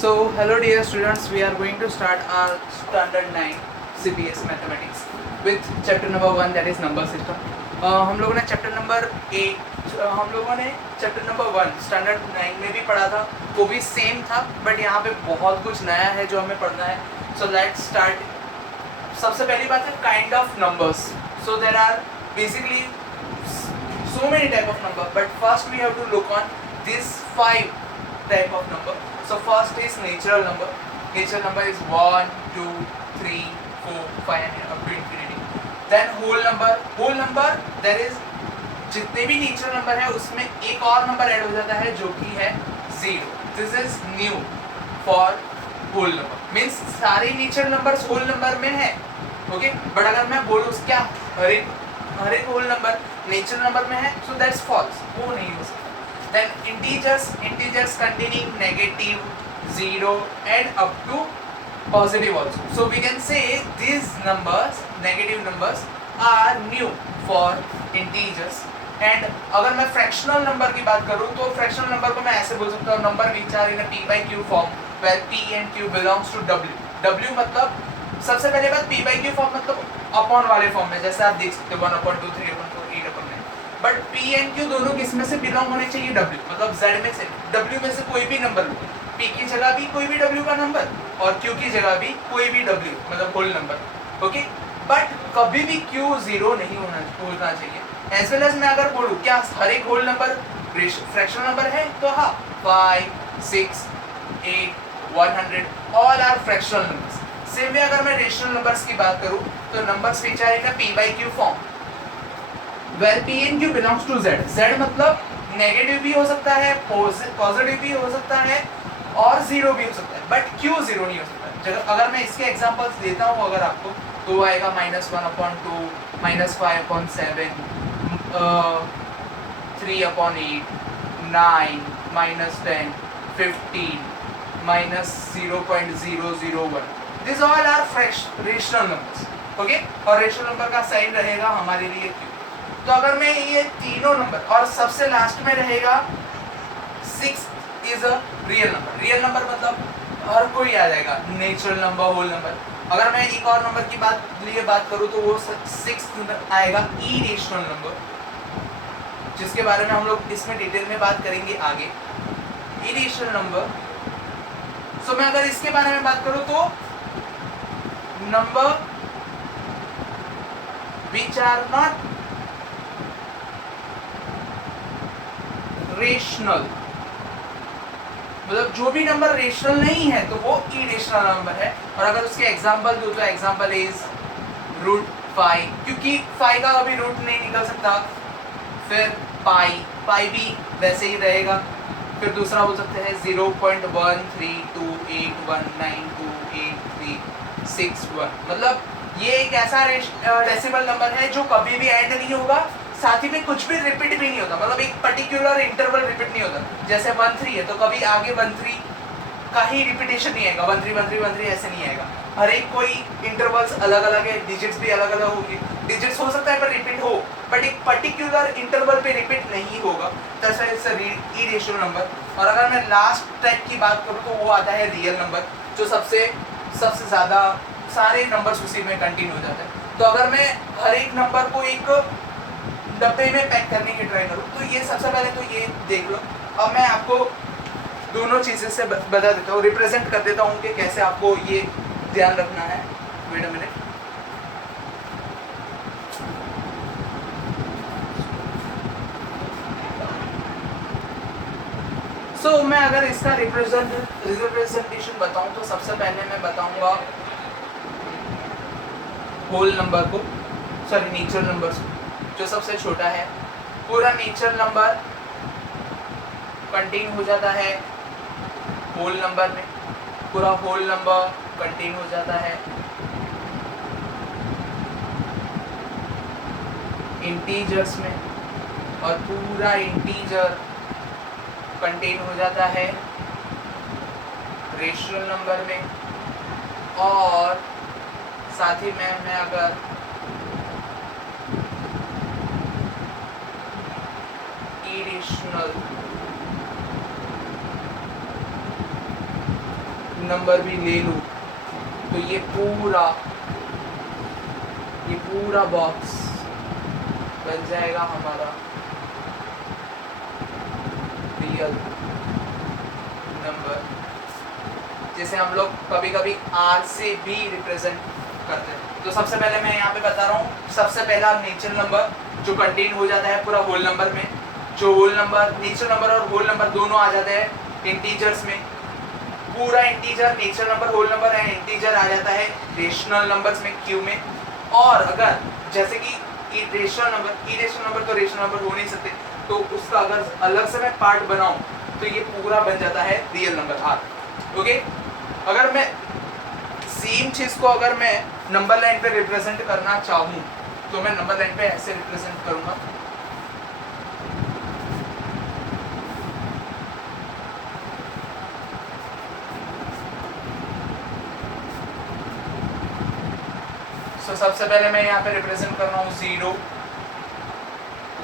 So, hello dear students, we are going to start our standard 9 CBS mathematics with chapter number 1, that is number system. हम लोगों ने chapter number 8 हम लोगों ने chapter number 1 standard 9 में भी पढ़ा था, वो भी सेम था, बट यहाँ पे बहुत कुछ नया है जो हमें पढ़ना है. So let's start. सबसे पहली बात है kind of numbers. So there are basically so many type of number, but first we have to look on this 5 type of number. So first is natural number. Natural number is 1, 2, 3, 4, 5 and up to infinity. Then whole number. Whole number there is जितने भी natural number है उसमें एक और number add हो जाता है जो कि है 0. This is new for whole number. Means सारे नेचुरल नंबर्स होल नंबर में है. ओके, बट अगर मैं बोलूँ क्या हर एक होल नंबर नेचुरल नंबर में है, सो दैट्स फॉल्स, वो नहीं हो सकता. Then integers containing negative, 0 and up to positive also. So we can say these numbers, negative numbers are new for integers. And अगर मैं फ्रैक्शनल नंबर की बात करूँ तो फ्रैक्शनल नंबर को मैं ऐसे बोल सकता हूँ, number which are in p by q form where p and q belongs to w. w मतलब सबसे पहले बात p by q फॉर्म मतलब अपॉन वाले फॉर्म में, जैसे आप देख सकते हो 1/2, 3/4, 8/9. बट p and q दोनों किस में से बिलोंग होने चाहिए? w. मतलब z में से, w में से कोई भी नंबर लो, p की जगह भी कोई भी w का नंबर और q की जगह भी कोई भी w मतलब होल नंबर. ओके, बट कभी भी q 0 नहीं होना चाहिए. एज वेल एज मैं अगर बोलूँ क्या हर एक होल नंबर फ्रैक्शनल नंबर है, तो हाँ 5, 6, 8, 100 all are fractional numbers. Same way अगर मैं रेशनल नंबर्स की बात करूं तो numbers which are in a p by q form where p and q belongs to z. z मतलब नेगेटिव भी हो सकता है, पॉजिटिव भी हो सकता है और 0 भी हो सकता है, बट q 0 नहीं हो सकता. अगर मैं इसके एग्जांपल्स देता हूं अगर आपको, तो आएगा -1/2, -5/7, 3/8, 9, -10, 15, -0.001. These all are rational numbers. Okay, और रेशनल नंबर का साइन रहेगा हमारे लिए q. तो अगर मैं ये तीनों नंबर और सबसे लास्ट में रहेगा 6 is a real number. Real number मतलब हर कोई आ जाएगा, नेचुरल नंबर, होल नंबर. अगर मैं एक और नंबर की बात करूँ तो वो 6 आएगा इरेशनल नंबर, जिसके बारे में हम लोग इसमें डिटेल में बात करेंगे आगे. Irrational number. सो मैं अगर इसके बारे में बात करूँ तो number which are not rational, मतलब जो भी नंबर रेशनल नहीं है तो वो इरेशनल नंबर है. और अगर उसके एग्जांपल दूं तो एग्जांपल इज √5, क्योंकि 5 का कभी रूट नहीं निकल सकता. फिर पाई भी वैसे ही रहेगा. फिर दूसरा बोल सकते हैं 0.13281928361, मतलब ये एक ऐसा डेसिमल नंबर है जो कभी भी ऐड नहीं होगा, साथ ही में कुछ भी रिपीट भी नहीं होता, मतलब एक पर्टिकुलर इंटरवल रिपीट नहीं होता. जैसे 13 है तो कभी आगे 13 का ही रिपीटेशन नहीं आएगा, 13 ऐसे नहीं आएगा. हर एक कोई इंटरवल्स अलग अलग है, डिजिट्स भी अलग अलग होंगे. डिजिट्स हो सकता है पर रिपीट हो, बट एक पर्टिकुलर इंटरवल पे रिपीट नहीं होगा. That's why it's a irrational number. और अगर मैं लास्ट टाइप की बात करूँ तो वो आता है रियल नंबर, जो सबसे ज़्यादा सारे नंबर्स उसी में कंटिन्यू हो जाते हैं. तो अगर मैं हर एक नंबर को एक डब्बे में पैक करने की ट्राई करूँ तो ये सबसे पहले तो ये देख लो. अब मैं आपको दोनों चीज़ें से बता देता हूँ, रिप्रेजेंट कर देता हूँ कि कैसे आपको ये ध्यान रखना है. Wait a minute. सो मैं अगर इसका रिप्रेजेंटेशन बताऊँ तो सबसे पहले मैं बताऊँगा होल नंबर को, सॉरी नेचुरल नंबर्स को, जो सबसे छोटा है. पूरा नेचुरल नंबर कंटेन हो जाता है होल नंबर में, पूरा होल नंबर कंटेन हो जाता है इंटीजर्स में, और पूरा इंटीजर कंटेन हो जाता है रेशनल नंबर में. और साथ ही में मैं अगर इरेशनल नंबर भी ले लूँ तो ये पूरा बॉक्स बन जाएगा हमारा रियल नंबर, जिसे हम लोग कभी कभी आर से भी रिप्रेजेंट करते हैं। तो सबसे पहले मैं यहाँ पे बता रहा हूँ, सबसे पहला नेचुरल नंबर जो कंटेन हो जाता है पूरा होल नंबर में, जो होल नंबर नेचुरल नंबर और होल नंबर दोनों आ जाते हैं इंटीजर्स में। पूरा integer natural number, whole number and integer आ जाता है रेशनल नंबर्स में, क्यू में। और अगर जैसे कि इरेशनल नंबर तो रेशनल नंबर हो नहीं सकते, तो उसका अगर अलग से मैं पार्ट बनाऊं तो ये पूरा बन जाता है रियल नंबर आर। ओके, अगर मैं सेम चीज को अगर मैं नंबर लाइन पे रिप्रेजेंट करना चाहूँ तो मैं नंबर लाइन पे ऐसे रिप्रेजेंट करूंगा। तो सबसे पहले मैं यहाँ पे रिप्रेजेंट कर रहा हूँ 0,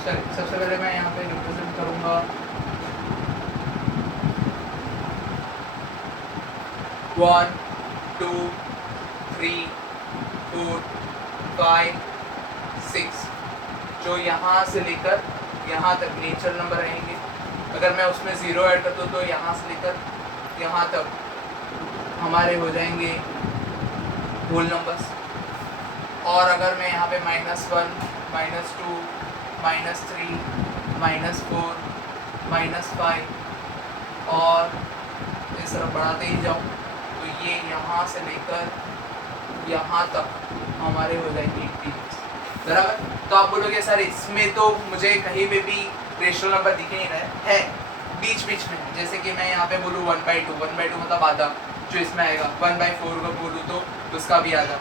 सबसे पहले मैं यहाँ पे रिप्रेजेंट करूंगा 1 2 3 4 5 6, जो यहाँ से लेकर यहाँ तक नेचुरल नंबर रहेंगे। अगर मैं उसमें 0 ऐड कर दूँ तो यहाँ से लेकर यहाँ तक हमारे हो जाएंगे होल नंबर्स। और अगर मैं यहाँ पे -1 -2 -3 -4 -5 और इस तरह बढ़ाते ही जाऊँ तो ये यहाँ से लेकर यहाँ तक हमारे हो जाएंगे इंटीजर्स, बराबर। तो आप बोलोगे सर इसमें तो मुझे कहीं पे भी रेशनल नंबर दिख नहीं रहा है, बीच बीच में। जैसे कि मैं यहाँ पे बोलूँ 1/2 मतलब आधा, जो इसमें आएगा 1/4 को बोलूँ तो उसका भी आधा,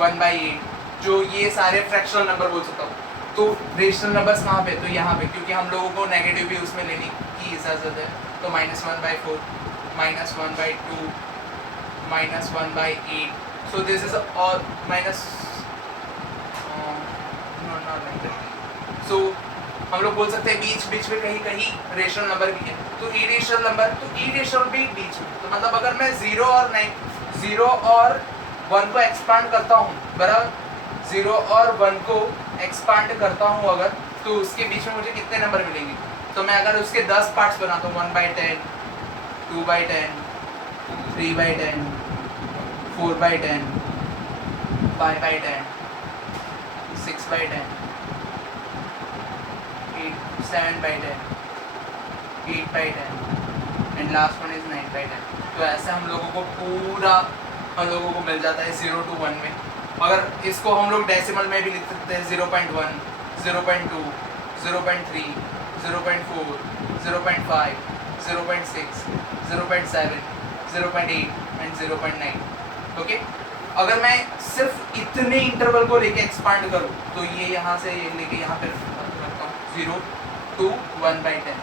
1/8, जो ये सारे फ्रैक्शनल नंबर बोल सकता हूँ। तो रेशनल नंबर्स कहाँ पे, तो यहाँ पे, क्योंकि हम लोगों को नेगेटिव भी उसमें लेने की इजाज़त है। तो -1/4 -1/2 -1/8, so this is all minus, so हम लोग बोल सकते हैं बीच बीच में कहीं कहीं रेशनल नंबर भी है। तो इरेशनल नंबर, तो इरेशनल भी बीच में, तो मतलब अगर मैं 0 और 1 को एक्सपांड करता हूँ, बराबर, 0 और 1 को एक्सपांड करता हूँ अगर, तो उसके बीच में मुझे कितने नंबर मिलेंगे। तो मैं अगर उसके 10 पार्ट्स बनाता हूँ, 1/10 2/10 3/10 4/10 5/10 6/10 7/10 8/10 एंड लास्ट वन इज 9/10। तो ऐसे हम लोगों को पूरा मिल जाता है 0 to 1 में। अगर इसको हम लोग डेसिमल में भी लिख सकते हैं 0.1 0.2 0.3 0.4 0.5 0.6 0.7 0.8 एंड 0.9। ओके, अगर मैं सिर्फ इतने इंटरवल को लेके एक्सपांड करूँ तो ये यहाँ से लेके यहाँ पे रखता हूँ 0 to 1/10,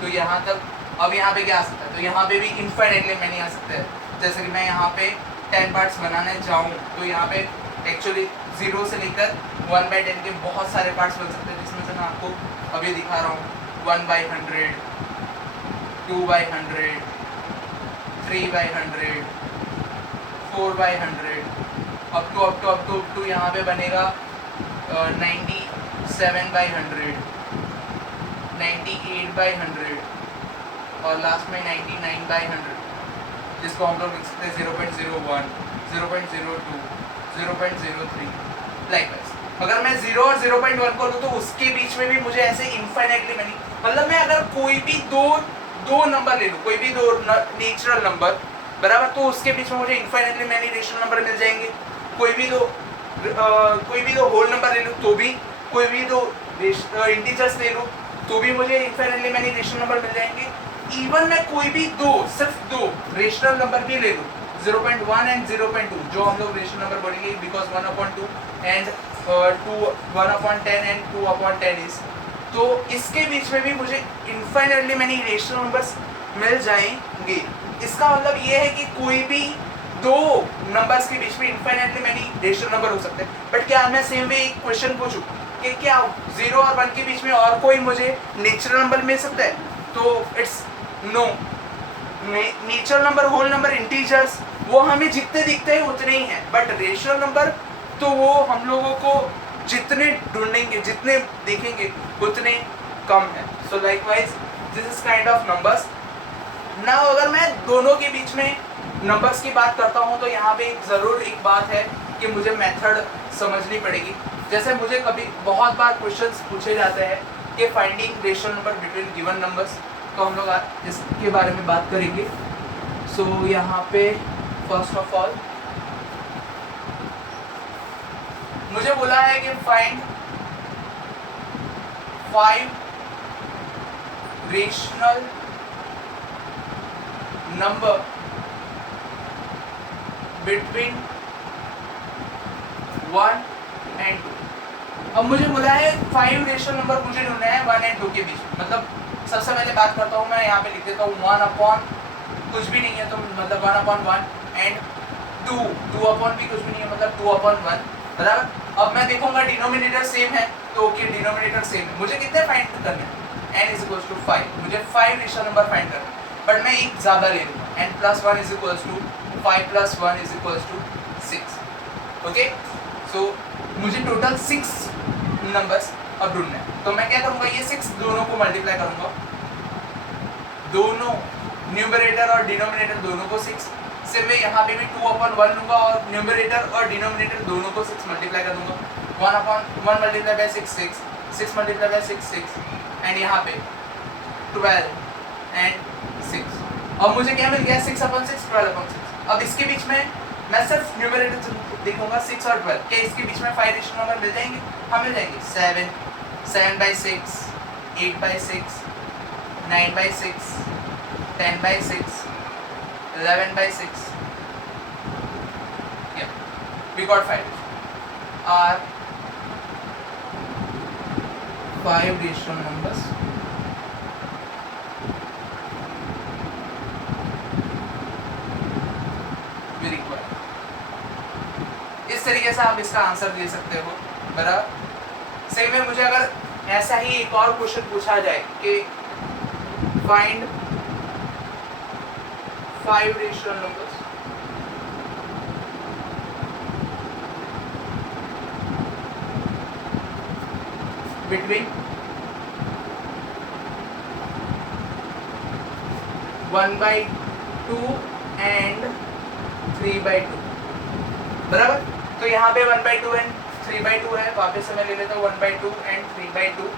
तो यहाँ तक। अब यहाँ पे क्या आ सकता है, तो यहाँ पे भी इनफाइनाइटली मैनी आ सकता है। जैसे कि मैं यहाँ पे 10 पार्ट्स बनाने जाऊँ तो यहाँ पे एक्चुअली 0 से लेकर 1/10 के बहुत सारे पार्ट्स बन सकते हैं, जिसमें से मैं आपको अभी दिखा रहा हूँ 1/100 2/100 3/100 4/100 अप टू यहाँ पे बनेगा 97/100 98/100 और लास्ट में 99/100, जिसको हम लोग लिख सकते हैं 0.01 0.02 0.03 लाइकवाइज। अगर मैं 0 और 0.1 को लूँ तो उसके बीच में भी मुझे ऐसे इनफाइनाइटली मैनी, मतलब मैं अगर कोई भी दो नंबर ले लूँ, कोई भी दो नेचुरल नंबर, बराबर, तो उसके बीच में मुझे इनफाइनाइटली मैनी रेशनल नंबर मिल जाएंगे। कोई भी दो होल नंबर ले लूँ तो भी, कोई भी दो इंटीजर्स ले लूँ तो भी मुझे इनफाइनाइटली मैनी रेशनल नंबर मिल जाएंगे। इवन मैं कोई भी सिर्फ दो रेशनल नंबर भी ले लूँ, 0.1 एंड 0.2, जो हम लोग रेशनल नंबर बोलेंगे बिकॉज 1/2 एंड 1/10 एंड 2/10 इज, तो इसके बीच में भी मुझे इनफाइनाइटली मैनी रेशनल नंबर्स मिल जाएंगे। इसका मतलब ये है कि कोई भी दो नंबर्स के बीच में इनफाइनाइटली मैनी रेशनल नंबर हो सकते हैं। बट क्या मैं सेम वे एक क्वेश्चन पूछूं कि क्या 0 और 1 के बीच में और कोई मुझे नेचुरल नंबर मिल सकता है, तो it's no, natural number, whole number, integers वो हमें जितने दिखते हैं उतने ही हैं, बट रेशनल नंबर तो वो हम लोगों को जितने ढूंढेंगे, जितने देखेंगे उतने कम है. सो likewise this is kind of numbers. Now अगर मैं दोनों के बीच में नंबर्स की बात करता हूँ तो यहाँ पे ज़रूर एक बात है कि मुझे मेथड समझनी पड़ेगी. जैसे मुझे कभी बहुत बार क्वेश्चंस पूछे जाते हैं कि finding rational number between given numbers, तो हम लोग इसके बारे में बात करेंगे. सो यहाँ पे फर्स्ट ऑफ ऑल मुझे बोला है कि find 5 rational number between 1 and 2. अब मुझे बोला है 5 रेशनल नंबर मुझे ढूंढना है 1 and 2 के बीच. मतलब सबसे पहले बात करता हूँ, मैं यहाँ पे लिख देता हूँ 1 अपॉन कुछ भी नहीं है तो मतलब 1 अपॉन 1 एंड 2 अपॉन भी कुछ भी नहीं है मतलब 2 अपॉन 1. बराबर. अब मैं देखूंगा डिनोमिनेटर सेम है तो ओके, डिनोमिनेटर सेम है. मुझे कितने फाइंड करने हैं? n is equals to 5. मुझे 5 रेशनल नंबर फाइंड करना है, बट मैं एक ज़्यादा ले लूँगा. n plus 1 is equals to 5 plus 1 is equals to 6. Okay. So मुझे टोटल 6 नंबर्स अब ढूंढना है. तो मैं क्या करूँगा, ये 6 दोनों को मल्टीप्लाई करूँगा, दोनों न्यूमरेटर और डिनोमिनेटर दोनों को 6 से मैं यहाँ पे भी 2 अपॉन 1 लूँगा और न्यूमरेटर और डिनोमिनेटर दोनों को 6 मल्टीप्लाई कर दूँगा. 1 upon 1 multiply by 6 6, 6 multiply by 6 6 and यहाँ पे 12 एंड 6. अब मुझे क्या मिल गया, 6 अपॉन 6 12 अपॉन 6. अब इसके बीच में मैं सिर्फ न्यूमरेटर देखूंगा 6 और 12. क्या इसके बीच में 5 रेशनल नंबर मिल जाएंगे? हाँ मिल जाएंगे. 7 by 6, 8 by 6, 9 by 6, 10 by 6, 11 by 6. Yeah, we got 5. Are 5 rational numbers we require. इस तरीके से आप इसका आंसर दे सकते हो. बराबर. सेम में मुझे अगर ऐसा ही एक और क्वेश्चन पूछा जाए कि find 5 rational numbers between 1/2 and 3/2. बराबर. तो यहाँ पे 1/2 एंड 3/2 है, वापस से मैं ले लेता हूँ 1/2 एंड 3/2.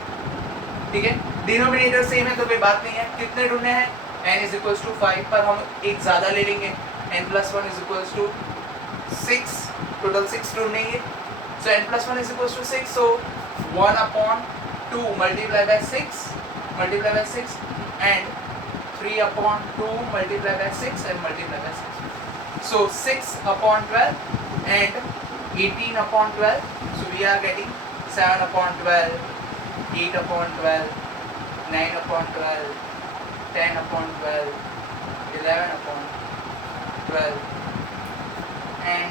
ठीक है. डिनोमिनेटर सेम है तो कोई बात नहीं है. कितने ढूंढने हैं? n इज इक्वल्स टू 5 पर हम एक ज़्यादा ले लेंगे. n plus 1 is equals to 6. Total 6 ढूंढेंगे. So n plus 1 is equals to 6. So 1 upon 2 multiply by 6 and 3 upon 2 multiply by 6 and multiply by 6. So 6 upon 12 and 18 upon 12. So we are getting 7 upon 12, 8 upon 12, 9 upon 12, 10 upon 12, 11 upon 12, and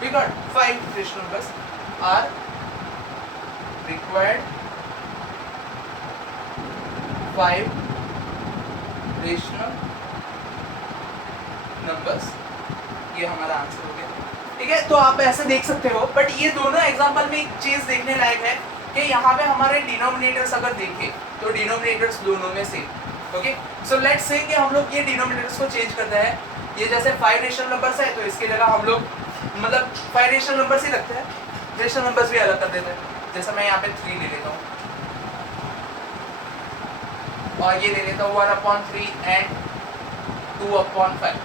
we got 5 rational numbers are required. 5 rational numbers, ये हमारा answer हो गया. ठीक है. तो आप ऐसे देख सकते हो, बट ये दोनों एग्जांपल में एक चीज देखने लायक है कि यहाँ पे हमारे डिनोमिनेटर्स अगर देखें तो डिनोमिनेटर्स दोनों में same. Okay. So let's say कि हम लोग ये डिनोमिनेटर्स को चेंज करते हैं. ये जैसे 5 रेशनल नंबर्स है तो इसकी जगह हम लोग मतलब 5 रेशनल नंबर्स ही रखते हैं, रेशनल नंबर्स भी अलग कर देते हैं. जैसे मैं यहाँ पे 3 ले लेता हूँ और ये ले लेता हूँ 1 अपॉन 3 एंड 2 अपॉन 5.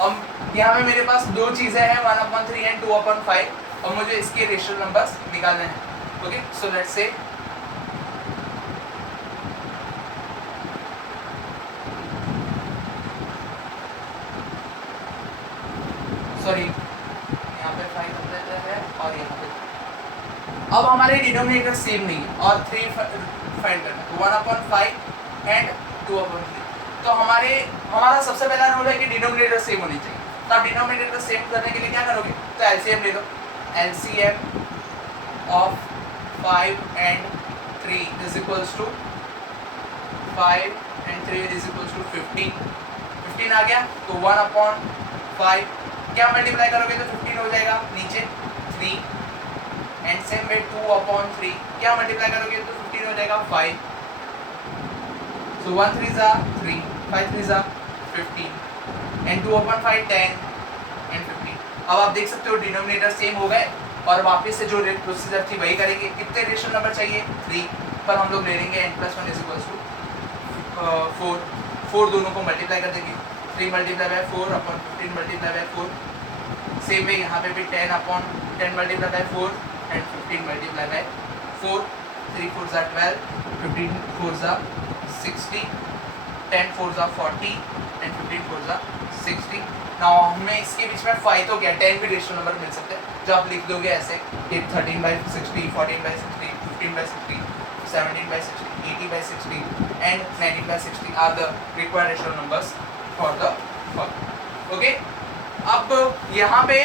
अब यहाँ पे मेरे पास दो चीज़ें हैं 1 अपॉन 3 एंड 2 अपॉन 5 और मुझे इसके रेशनल नंबर्स निकालने हैं. Okay. So let's say sorry यहाँ पे 5 है और यहाँ पे. अब हमारे डिनोमिनेटर सेम नहीं है और 3 फाइंड करना. तो 1 अपॉन 5 एंड 2 अपॉन 3. तो हमारा सबसे पहला रूल है कि डिनोमिनेटर सेम होनी चाहिए. तो आप डिनोमिनेटर सेम करने के लिए क्या करोगे? तो एलसीएम ले लो. LCM of 5 and 3 is equals to 5 and 3 is equals to 15. 15 आ गया तो 1/5 क्या मल्टीप्लाई करोगे तो 15 हो जाएगा नीचे 3 एंड सेम वे 2/3 क्या मल्टीप्लाई करोगे तो 15 हो जाएगा 5 so 1 3s are 3 5 3s are 15 and 2/5 10 and 15 अब आप देख सकते हो डिनोमिनेटर सेम हो गए और वापस से जो प्रोसीजर थी वही करेंगे कितने रेशनल नंबर चाहिए 3 पर हम लोग ले लेंगे n+1 = 4 4 दोनों को मल्टीप्लाई कर देंगे 3 × 4/15 × 4 सेम वे यहाँ पे भी 10/10 × 4 and 15 × 4 3 4s are 12 15 4s are 60 10 4s are 40 and 15 4s are 60 now हमें इसके बीच में 5 तो क्या 10 भी रेशनल नंबर मिल सकते हैं जो आप लिख दोगे ऐसे कि 13/60 14/60 15/60 17/60 80/60 and 19/60 are the required rational numbers for the firm. Okay? अब यहाँ पे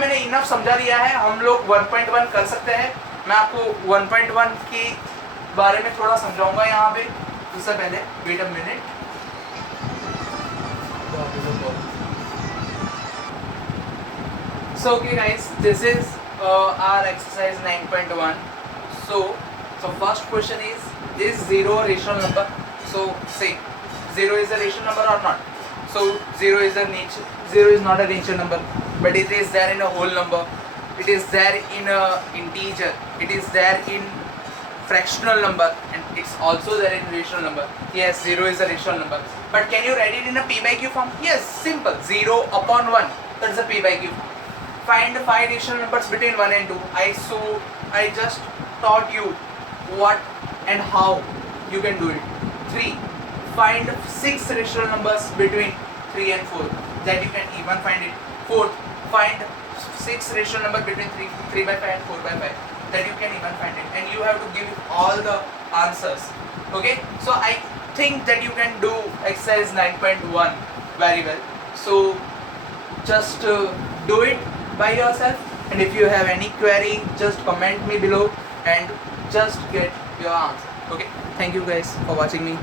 मैंने इनफ समझा दिया है हम लोग 1.1 कर सकते हैं मैं आपको 1.1 के बारे में थोड़ा समझाऊंगा यहाँ पे उससे पहले wait a minute So okay guys, this is our exercise 9.1. So first question is 0 a rational number? So say 0 is a rational number or not? So 0 is not a rational number, but it is there in a whole number. It is there in a integer. It is there in fractional number, and it's also there in rational number. Yes, 0 is a rational number. But can you write it in a p by q form? Yes, simple. 0/1. That's a p by q. Find 5 rational numbers between 1 and 2. I just taught you what and how you can do it. 3. Find 6 rational numbers between 3 and 4. That you can even find it. 4th, find 6 rational numbers between 3/5 and 4/5. That you can even find it. And you have to give all the answers. Okay? So I think that you can do exercise 9.1 very well. So just do it by yourself, and if you have any query just comment me below and just get your answer. Okay, thank you guys for watching me.